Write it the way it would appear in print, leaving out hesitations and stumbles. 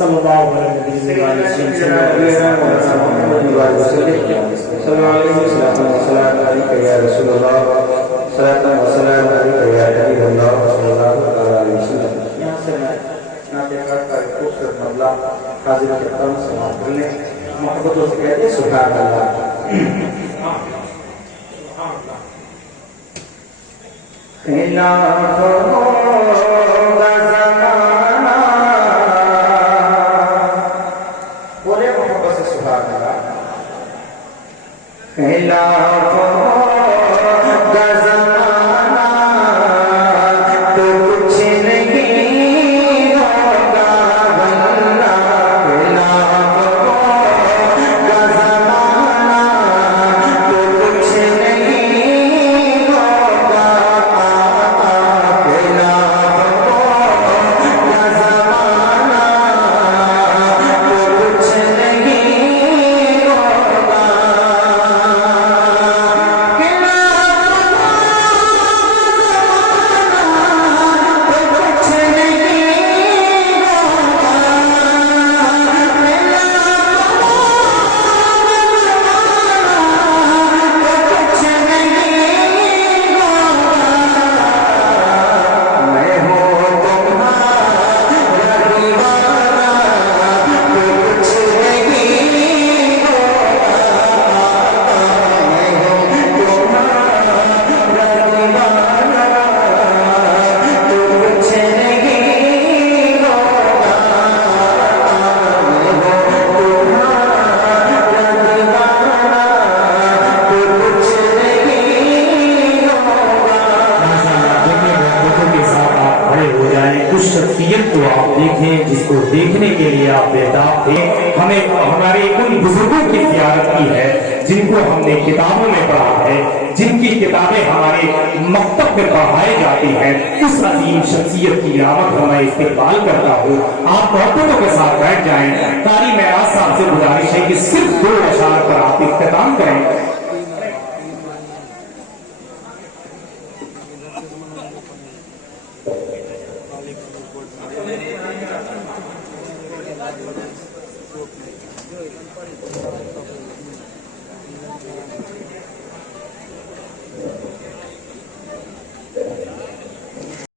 सल्लल्लाहु अलैहि जिसको देखने के लिए आप बेताब थे। हमें हमारे उन बुजुर्गों की ज़ियारत की है जिनको हमने किताबों में पढ़ा है, जिनकी किताबें हमारे मकतब में पढ़ाई जाती हैं। उस अजीम शख्सियत की आमद मैं इस्तेमाल करता हूँ। आप मोहब्बतों के साथ बैठ जाएं। कारी महराज साहब से गुजारिश है कि सिर्फ 2 अशार पर आप इख्तिताम करें।